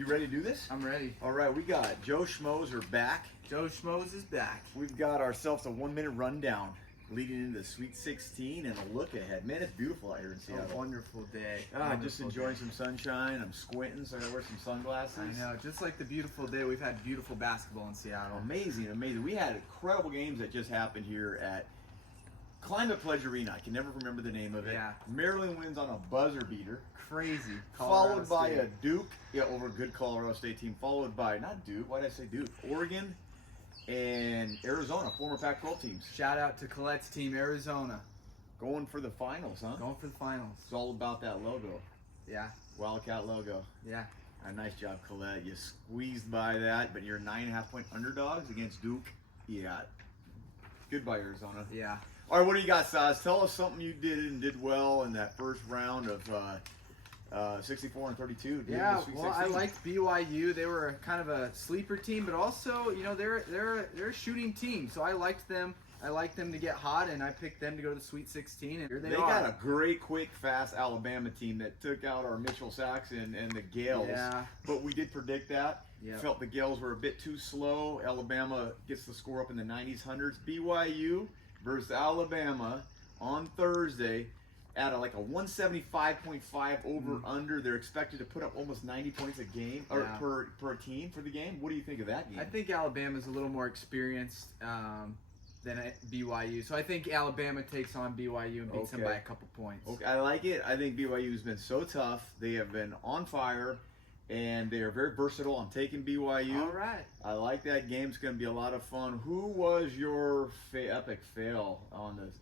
You ready to do this? I'm ready. All right, we got Joe Schmoes are back. Joe Schmoes is back. We've got ourselves a 1 minute rundown leading into the Sweet 16 and a look ahead. Man, it's beautiful out here in Seattle. A wonderful day. Just enjoying some sunshine. I'm squinting, so I gotta wear some sunglasses. I know, just like the beautiful day, we've had beautiful basketball in Seattle. Amazing, amazing. We had incredible games that just happened here at Climate Pledge Arena. I can never remember the name of it. Yeah. Maryland wins on a buzzer beater. Crazy. Followed by a Duke, over a good Colorado State team. Followed by, not Duke, why did I say Duke? Oregon and Arizona, former Pac-12 teams. Shout out to Colette's team, Arizona. Going for the finals, huh? Going for the finals. It's all about that logo. Yeah. Wildcat logo. Yeah. Nice job, Colette. You squeezed by that, but you're 9.5-point underdogs against Duke. Yeah. Goodbye, Arizona. Yeah. All right, what do you got, Silas? Tell us something you did and did well in that first round of 64-32. Yeah, well, I liked BYU. They were kind of a sleeper team, but also, they're a shooting team, so I liked them. I liked them to get hot, and I picked them to go to the Sweet 16, and here they are. Got a great, quick, fast Alabama team that took out our Mitchell Saxon and the Gales. Yeah. But we did predict that. Yep. Felt the Gales were a bit too slow. Alabama gets the score up in the 90s, 100s. BYU versus Alabama on Thursday at a 175.5 over-under. They're expected to put up almost 90 points a game or per team for the game. What do you think of that game? I think Alabama's a little more experienced than BYU. So I think Alabama takes on BYU and beats them by a couple points. Okay, I like it. I think BYU's been so tough. They have been on fire, and they are very versatile. I'm taking BYU. All right. I like that game. It's going to be a lot of fun. Who was your epic fail on those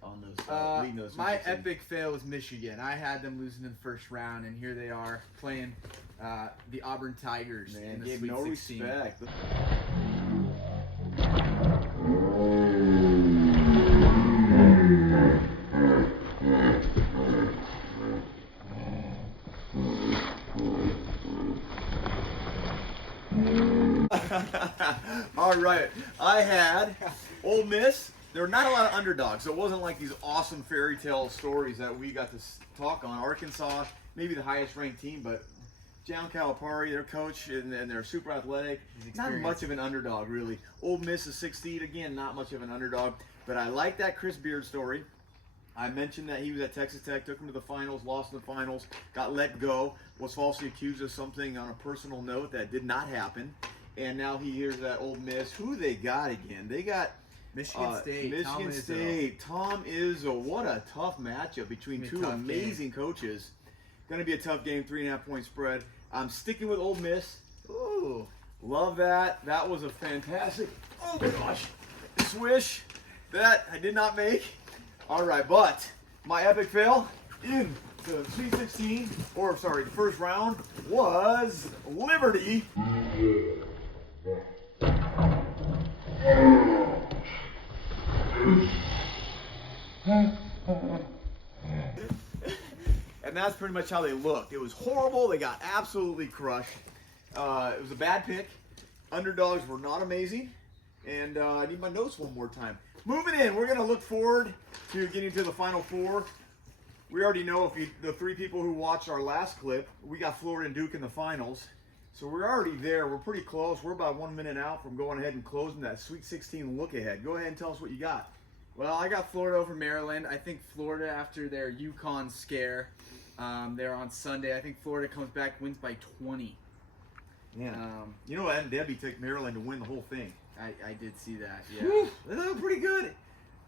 leading those? My epic fail was Michigan. I had them losing in the first round, and here they are playing the Auburn Tigers in the gave Sweet no 16. respect. All right, I had Ole Miss. There were not a lot of underdogs, so it wasn't like these awesome fairy tale stories that we got to talk on. Arkansas, maybe the highest ranked team, but John Calipari, their coach, and they're super athletic. Not much of an underdog, really. Ole Miss is 6th seed, again, not much of an underdog. But I like that Chris Beard story. I mentioned that he was at Texas Tech, took him to the finals, lost in the finals, got let go, was falsely accused of something on a personal note that did not happen. And now he hears that Ole Miss. Who they got again? They got Michigan State. Michigan State. Tom Izzo. What a tough matchup between two amazing coaches. Going to be a tough game, 3.5-point spread. I'm sticking with Ole Miss. Ooh, love that. That was a fantastic, oh my gosh, swish that I did not make. All right, but my epic fail in the Sweet 16, the first round was Liberty. And that's pretty much how they looked. It was horrible. They got absolutely crushed. It was a bad pick. Underdogs were not amazing. And I need my notes one more time. Moving in, we're going to look forward to getting to the Final Four. We already know, the three people who watched our last clip, we got Florida and Duke in the finals. So we're already there. We're pretty close. We're about 1 minute out from going ahead and closing that Sweet 16 look ahead. Go ahead and tell us what you got. Well, I got Florida over Maryland. I think Florida, after their UConn scare, they're on Sunday. I think Florida comes back, wins by 20. Yeah. Ed and Debbie took Maryland to win the whole thing. I did see that, yeah. Whew, they look pretty good.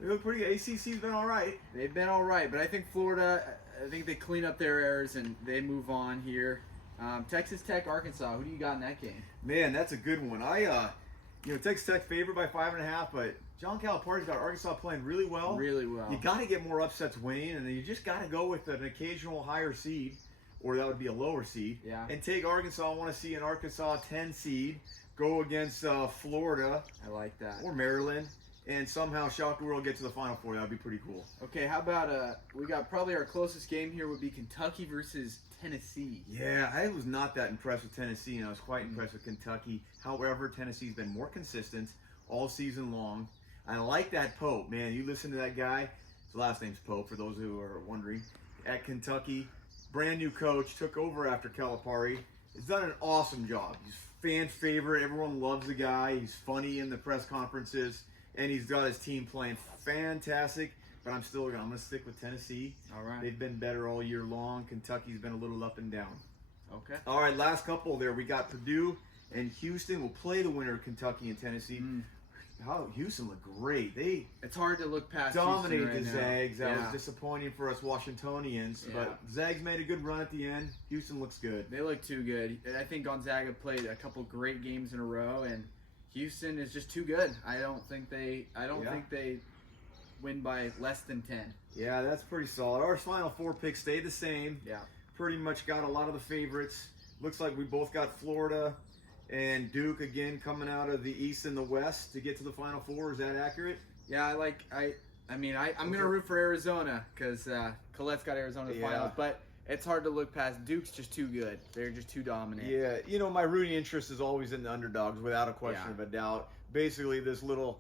They look pretty good. ACC's been all right. They've been all right, but I think Florida, I think they clean up their errors and they move on here. Texas Tech, Arkansas, who do you got in that game? Man, that's a good one. Texas Tech favored by 5.5, but John Calipari's got Arkansas playing really well. Really well. You got to get more upsets winning, and then you just got to go with an occasional higher seed, or that would be a lower seed. Yeah. And take Arkansas. I want to see an Arkansas 10 seed go against Florida. I like that. Or Maryland, and somehow shock the world, get to the Final Four. That would be pretty cool. Okay, how about we got probably our closest game here would be Kentucky versus Tennessee. Yeah, I was not that impressed with Tennessee, and I was quite impressed with Kentucky. However, Tennessee's been more consistent all season long. I like that Pope, man. You listen to that guy. His last name's Pope, for those who are wondering. At Kentucky, brand new coach, took over after Calipari. has done an awesome job. He's fan favorite. Everyone loves the guy. He's funny in the press conferences, and he's got his team playing fantastic. But I'm going to stick with Tennessee. All right. They've been better all year long. Kentucky's been a little up and down. Okay. All right, last couple there. We got Purdue and Houston. Will play the winner of Kentucky and Tennessee. Houston looked great. They It's hard to look past dominated Houston the right Zags. now. That Yeah. was disappointing for us Washingtonians. Yeah. But Zags made a good run at the end. Houston looks good. They look too good. I think Gonzaga played a couple great games in a row, and Houston is just too good. I don't think they win by less than 10. Yeah, that's pretty solid. Our Final Four picks stayed the same. Yeah. Pretty much got a lot of the favorites. Looks like we both got Florida and Duke again coming out of the East and the West to get to the Final Four. Is that accurate? Yeah, I'm gonna root for Arizona because Colette's got Arizona in the finals, but it's hard to look past. Duke's just too good. They're just too dominant. Yeah, my rooting interest is always in the underdogs, without a question of a doubt. Basically, this little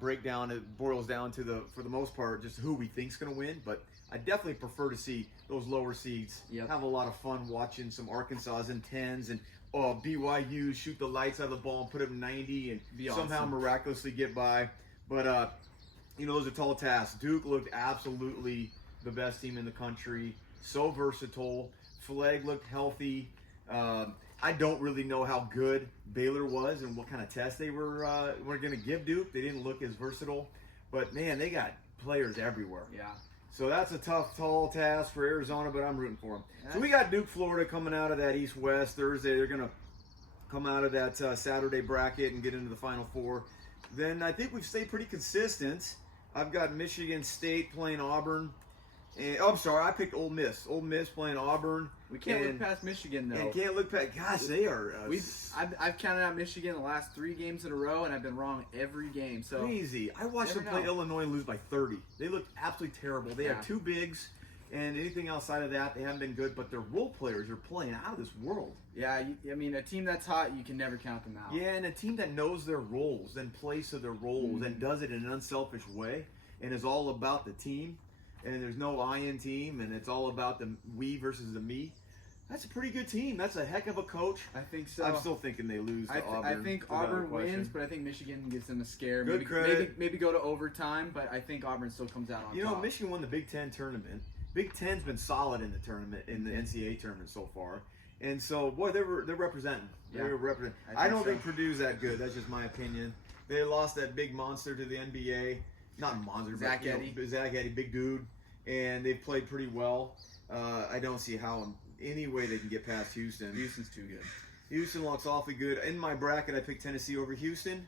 breakdown, it boils down to for the most part, just who we think's going to win. But I definitely prefer to see those lower seeds have a lot of fun watching some Arkansas in 10s and BYU shoot the lights out of the ball and put up 90 and somehow miraculously get by. But those are tall tasks. Duke looked absolutely the best team in the country. So versatile. Flag looked healthy. I don't really know how good Baylor was and what kind of test they were going to give Duke. They didn't look as versatile. But, man, they got players everywhere. Yeah. So that's a tough, tall task for Arizona, but I'm rooting for them. So we got Duke, Florida coming out of that East-West Thursday. They're going to come out of that Saturday bracket and get into the Final Four. Then I think we've stayed pretty consistent. I've got Michigan State playing Auburn. And, I'm sorry, I picked Ole Miss. Ole Miss playing Auburn. We can't look past Michigan, though. And can't look past. Gosh, they are. I've counted out Michigan the last 3 games in a row, and I've been wrong every game. So crazy. I watched them play Illinois and lose by 30. They looked absolutely terrible. They have 2 bigs, and anything outside of that, they haven't been good. But their role players are playing out of this world. Yeah, a team that's hot, you can never count them out. Yeah, and a team that knows their roles and plays to their roles and does it in an unselfish way and is all about the team. And there's no I in team, and it's all about the we versus the me. That's a pretty good team. That's a heck of a coach. I think so. I'm still thinking they lose to Auburn. I think Auburn wins, but I think Michigan gives them a scare. Good credit. Maybe go to overtime, but I think Auburn still comes out on top. Michigan won the Big Ten tournament. Big Ten's been solid in the tournament, in the NCAA tournament so far. And so, boy, they're representing. They're representing. I don't think Purdue's that good. That's just my opinion. They lost that big monster to the NBA. Not monster, Zach Edey, big dude. And they've played pretty well. I don't see how in any way they can get past Houston. Houston's too good. Houston looks awfully good. In my bracket, I picked Tennessee over Houston.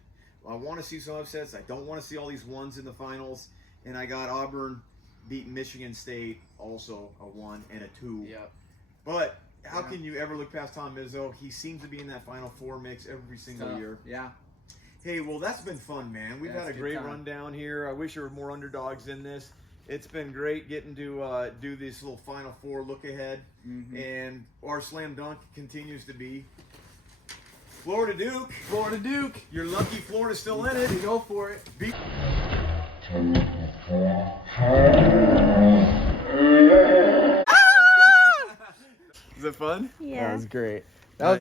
I want to see some upsets. I don't want to see all these ones in the finals. And I got Auburn beat Michigan State, also a 1 and a 2. Yep. But how can you ever look past Tom Izzo? He seems to be in that Final Four mix every single year. Yeah. Hey, well, that's been fun, man. We've had a great rundown here. I wish there were more underdogs in this. It's been great getting to do this little Final Four look ahead. And our slam dunk continues to be Florida Duke. Florida Duke. You're lucky Florida's still in it. You go for it. Is it fun? Yeah. That was great.